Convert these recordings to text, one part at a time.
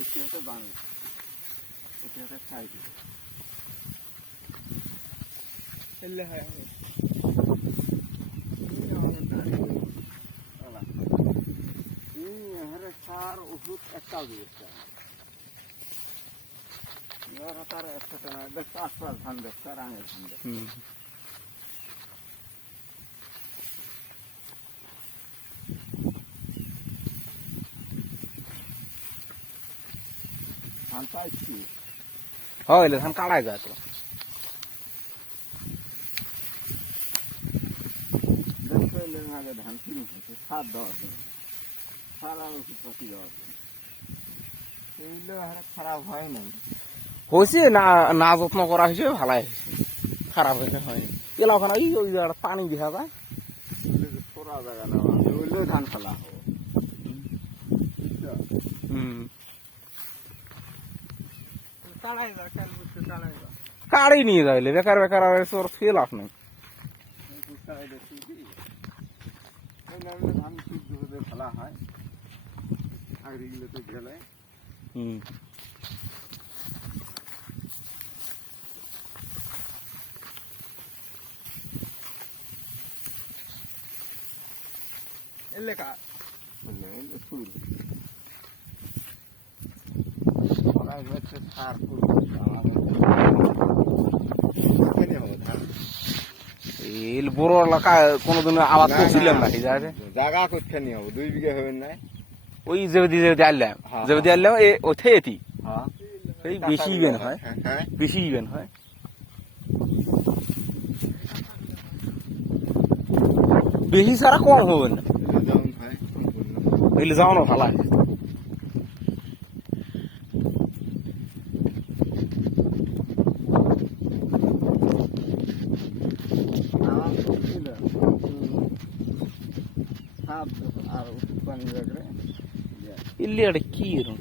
এটি হচ্ছে বাংলা, এটি হচ্ছে সাইড এলে হয় সার ওষুধ একটাও দিয়েছে তার একসাথে না দেখতে আশপাশ ধান দেখতে আর আঙের ধান দেখতে ধান পাইছি হইলে ধান কাড়াই যায় তো দেখতে এলে আগে ধান কিনে হয়েছে সার দেওয়ার জন্য সার আর ওষুধ পাতি দেওয়ার জন্য এইগুলো খারাপ হয় নাই হয়েছে না না যত্ন করা হয়েছে ভালাই হয়েছে খারাপ হয়েছে হয়নি এলা ওখানে ওই পানি দেখা যায় খোরা জায়গা না ওইগুলো ধান ফেলা হবে কাড়ি নিয়ে যাইলে বেকার বেকার তোর ফেল আস নাই ধান ফেলা হয় আর এগুলোতে গেলে এলে কা ফুল সার এই বড় এলাকা কোনোদিন আবাদ করছিলাম না জায়গা করতে নিয়ে হবে 2 বিঘা হবে না ওই যেদি আনলাম যেদি আনলাম ওঠে এটি এই বেশি ইভেন হয় বেশি ইভেন হয় বেশি সারা কম হবে না এলে যাওয়ানো ভালো আর ওষুধ পানি লাগলে ಇಲ್ಲಿ ಅಡ ಕೀರು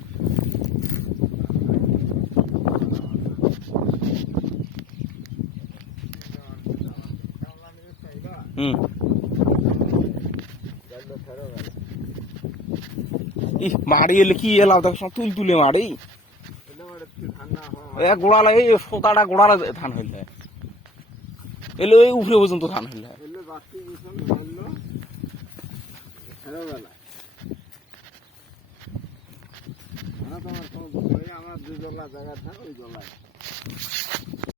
ই মাড়িলে কি এলাও দেখছ তুল তুলে মাড়ি এ গোড়ালা এই সোতাটা গোড়ালা ধান হইলে এলে ওই উপরে পর্যন্ত ধান হইলে আমার 2 জলা জায়গা থাকে ওই জলায়